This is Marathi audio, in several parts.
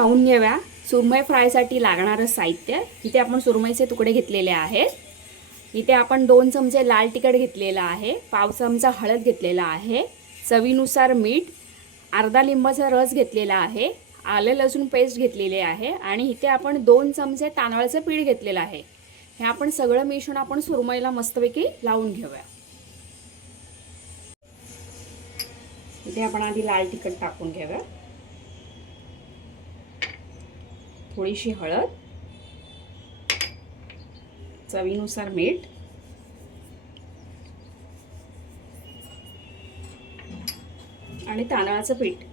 पाहून घेऊया सुरमई फ्रायसाठी लागणारं साहित्य। इथे आपण सुरमईचे तुकडे घेतलेले आहेत। इथे आपण 2 चमचे लाल तिखट घेतलेला आहे, पाव चमचा हळद घेतलेला आहे, चवीनुसार मीठ, अर्धा लिंबाचा रस घेतलेला आहे, आले लसूण पेस्ट घेतलेले आहे आणि इथे आपण 2 चमचे तांदळाचं पीठ घेतलेलं आहे। हे आपण सगळं मिश्रण आपण सुरमईला मस्तपैकी लावून घेऊया। इथे आपण आधी लाल तिखट टाकून घेऊया, थोडीशी हळद, चवीनुसार मीठ आणि तांदळाचं पीठ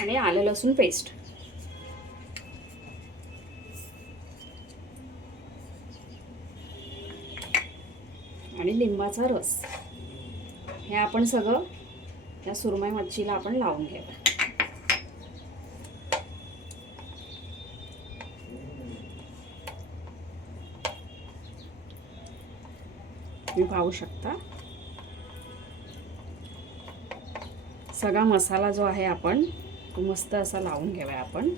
आणि आलं लसूण पेस्ट आणि लिंबाचा रस हे आपण सगळं या सुरमई मच्छीला आपण लावून घ्यायचं। तुम्ही पाहू शकता सगळा मसाला जो आहे आपण तो मस्त असा लावून घ्यावा आपण।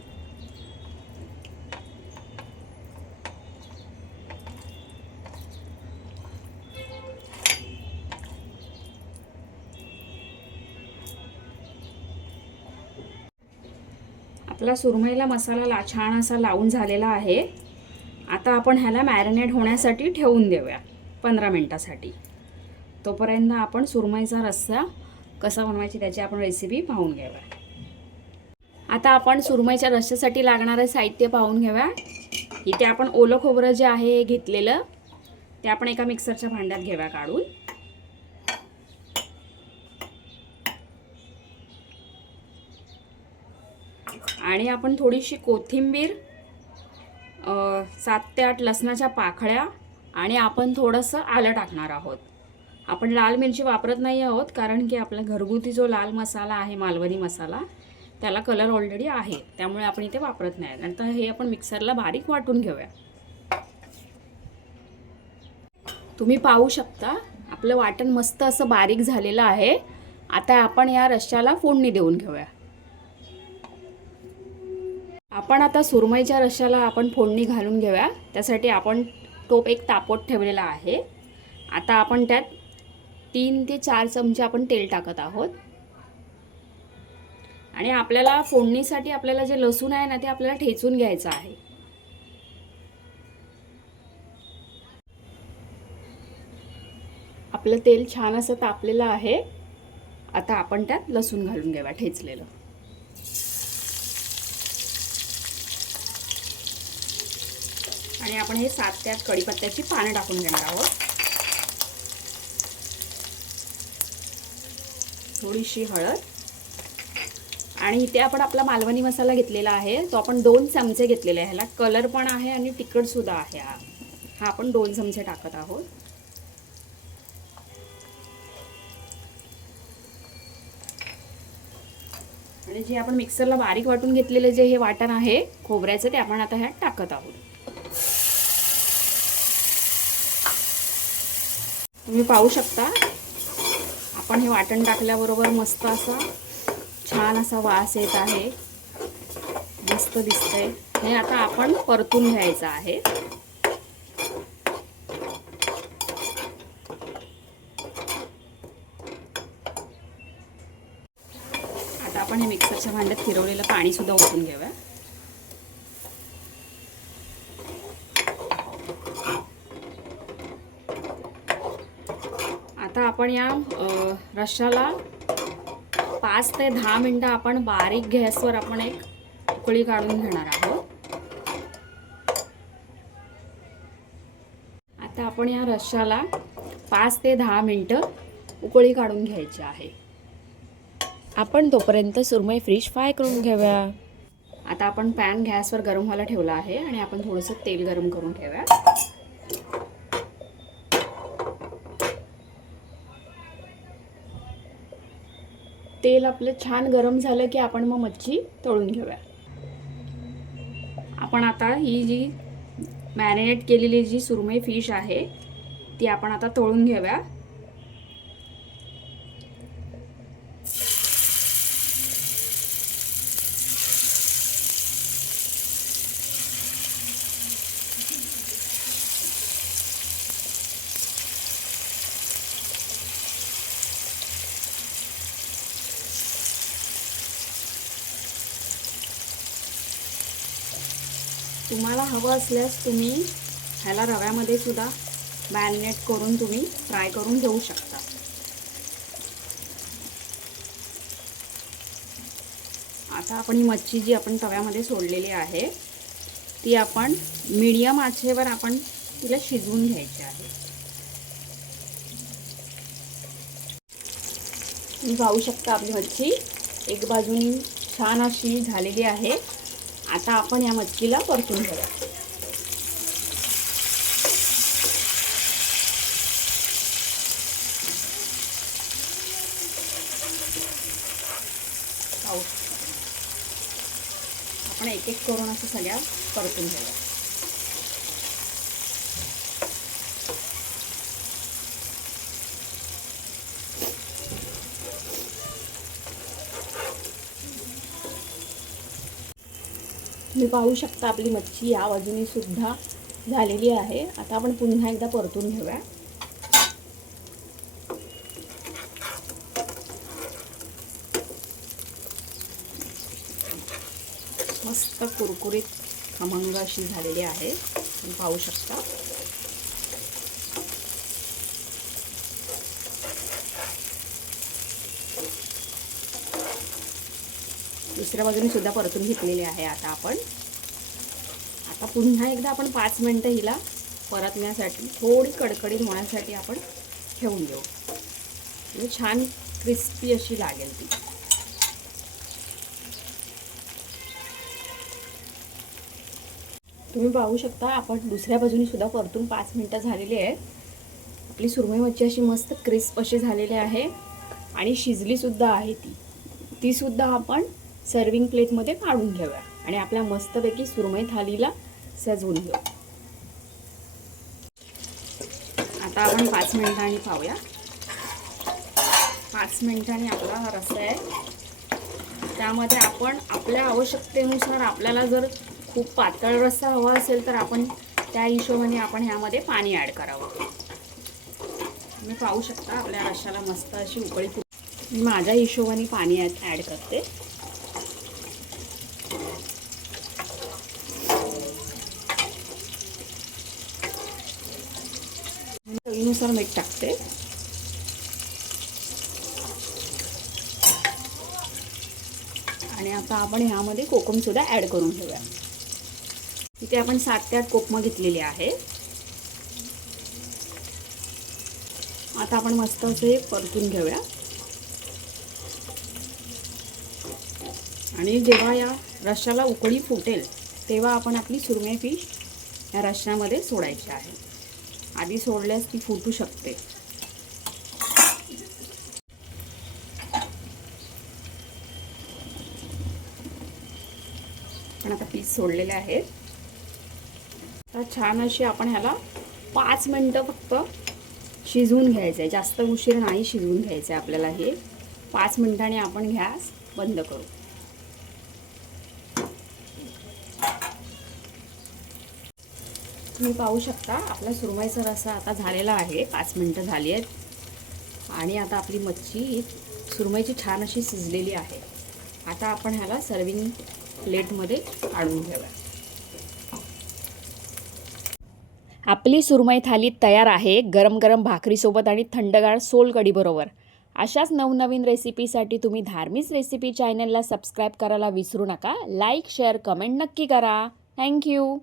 आपला सुरमईला मसाला छान असा लावून झालेला आहे। आता आपण ह्याला मॅरिनेट होण्यासाठी ठेवून देऊया 15 मिनिटासाठी। तोपर्यंत आपण सुरमईचा रस्सा कसा बनवायची त्याची आपण रेसिपी पाहून घेऊया। आता आपण सुरमईच्या रस्स्यासाठी लागणारे साहित्य पाहून घेऊया। इथे आपण ओलं खोबरं जे आहे घेतलेलं ते आपण एका मिक्सरच्या भांड्यात घेऊया काढून। आणि आपण थोडीशी कोथिंबीर, 7 ते 8 लसणाच्या पाकळ्या आणि आपण थोडंसं आलं टाकणार आहोत। आपण लाल मिरची वापरत नाही आहोत कारण की आपला घरगुती जो लाल मसाला आहे मालवणी मसाला त्याला कलर ऑलरेडी आहे, त्यामुळे आपण इथे वापरत नाही। नंतर हे आपण मिक्सरला बारीक वाटून घेऊया। तुम्ही पाहू शकता आपलं वाटण मस्त असं बारीक झालेलं आहे। आता आपण या रश्श्याला फोडणी देऊन घेऊया। आपण आता सुरमईच्या रश्श्याला आपण फोडणी घालून घेऊया। त्यासाठी आपण टोप एक तापत ठेवलेला आहे। आता आपण त्यात 3 ते 4 चमचे आपण तेल टाकत आहोत आणि आपल्याला फोडणीसाठी आपल्याला जे लसूण आहे ना ते आपल्याला ठेचून घ्यायचं आहे। आपलं तेल छान असं तापलेलं आहे। आता आपण त्यात लसूण घालून घेऊया ठेचलेलं। आणि आपण हे 7 ते 8 कढीपत्त्याची पाने टाकून घेणार आहोत। थोडीशी हळद आणि इथे आपण आपला मालवणी मसाला घेतलेला आहे तो आपण 2 चमचे घेतलेले आहे। ह्याला कलर पण आहे आणि तिखट सुद्धा आहे। हा आपण 2 चमचे टाकत आहोत। आणि जे आपण मिक्सरला बारीक वाटून घेतलेले जे हे वाटण आहे खोबऱ्याचं ते आपण आता ह्यात टाकत आहोत। तुम्ही पाहू शकता आपण हे वाटण टाकल्याबरोबर मस्त असा छान असा वास येत आहे, मस्त दिसतंय। हे आता आपण परतून घ्यायचं आहे। आता आपण हे मिक्सरच्या भांड्यात फिरवलेलं पाणी सुद्धा ओतून घेऊया। आता आपण या रश्श्याला 5 ते 10 मिनिटं आपण बारीक गॅसवर आपण एक उकळी काढून घेणार आहोत। आता आपण या रश्श्याला 5 ते 10 मिनिटं उकळी काढून घ्यायची आहे। आपण तोपर्यंत सुरमई फिश फ्राय करून घेऊया। आता आपण पॅन गॅसवर गरम व्हायला ठेवला आहे आणि आपण थोडंसं तेल गरम करून घेऊया। तेल आपलं छान गरम झालं की आपण मग मच्छी तळून घेऊया। आपण आता ही जी मॅरिनेट केलेली जी सुरमई फिश आहे ती आपण आता तळून घेऊया। तुम्हाला हवं असल्यास तुम्ही ह्याला रव्यामध्ये सुद्धा मॅरिनेट करून तुम्ही फ्राय करून घेऊ शकता. आता आपण ही मच्छी जी आपण तव्यामध्ये सोडलेली आहे ती आपण मीडियम आचेवर आपण तिला शिजवून घ्यायची आहे. तुम्ही पाहू शकता आपली मच्छी एक बाजूनी छान अशी झालेली आहे. आता आपण या मच्छीला परतून घेऊया. आपण एक एक करून असं सगळ्या परतून घेऊया. तुम्ही पाहू शकता आपली मच्छी या बाजूने सुद्धा झालेली आहे. आता आपण पुन्हा एकदा परतून घेऊया. मस्त कुरकुरीत खमंग अशी झालेली आहे. तुम्ही पाहू शकता. दुसऱ्या बाजूने सुद्धा परतून घेतलेली आहे. आता पुन्हा एकदा आपण 5 मिनिटं हिला परतण्यासाठी थोडी कडकडीत होण्यासाठी आपण ठेवून देऊ. म्हणजे छान क्रिस्पी अशी लागेल ती. तुम्ही पाहू शकता आपण दुसऱ्या बाजूने सुद्धा परतून 5 मिनिटं झालेली आहे. आपली सुरमई मच्छी अशी मस्त क्रिस्प अशी झालेली आहे आणि शिजली सुद्धा आहे. ती सुद्धा आपण सर्विंग प्लेटमध्ये काढून घेऊया आणि आपल्या मस्तपैकी सुरमई थालीला सजवून घेऊ. आता आपण 5 मिनिटांनी पाहूया. 5 मिनिटांनी आपला हा रस्सा आहे. त्यामध्ये आपण आपल्या आवश्यकतेनुसार आपल्याला जर खूप पातळ रस्सा हवा असेल तर आपण त्या हिशोबाने आपण ह्यामध्ये पाणी ॲड करावं. तुम्ही पाहू शकता आपल्या रश्श्याला मस्त अशी उकळी मी माझ्या हिशोबाने पाणी ॲड करते. चवीनुसार मीठ टाकते. आणि आता आपण ह्यामध्ये कोकम सुद्धा ॲड करून घेऊया. इथे आपण 7 ते 8 कोकम घेतलेली आहे. आता आपण मस्त असे परतून घेऊया. आणि जेव्हा या रश्श्याला उकळी फुटेल तेव्हा आपण आपली सुरमई फिश या रश्श्यामध्ये सोडायची आहे. आधी सोडल्यास ती फुटू शकते. पण आता पीस सोडलेले आहेत. तर छान अशी आपण ह्याला 5 मिनिटं फक्त शिजवून घ्यायचं आहे. जास्त उशीर नाही शिजवून घ्यायचं आहे आपल्याला. हे 5 मिनिटांनी आपण गॅस बंद करू. तुम्ही पाहू शकता आपला सुरमईचा रस्सा आता झालेला आहे. 5 मिनिटं झाली आहेत आणि आता आपली मच्छी सुरमईची छान अशी शिजलेली आहे. आता आपण ह्याला सर्विंग प्लेटमध्ये काढून घेऊया. आपली सुरमई थाली तयार आहे गरम गरम भाकरीसोबत आणि थंडगार सोलकढी बरोबर. अशाच नवनवीन रेसिपीसाठी तुम्ही धार्मिक रेसिपी चॅनलला सबस्क्राईब करायला विसरू नका. लाईक शेअर कमेंट नक्की करा. थँक्यू.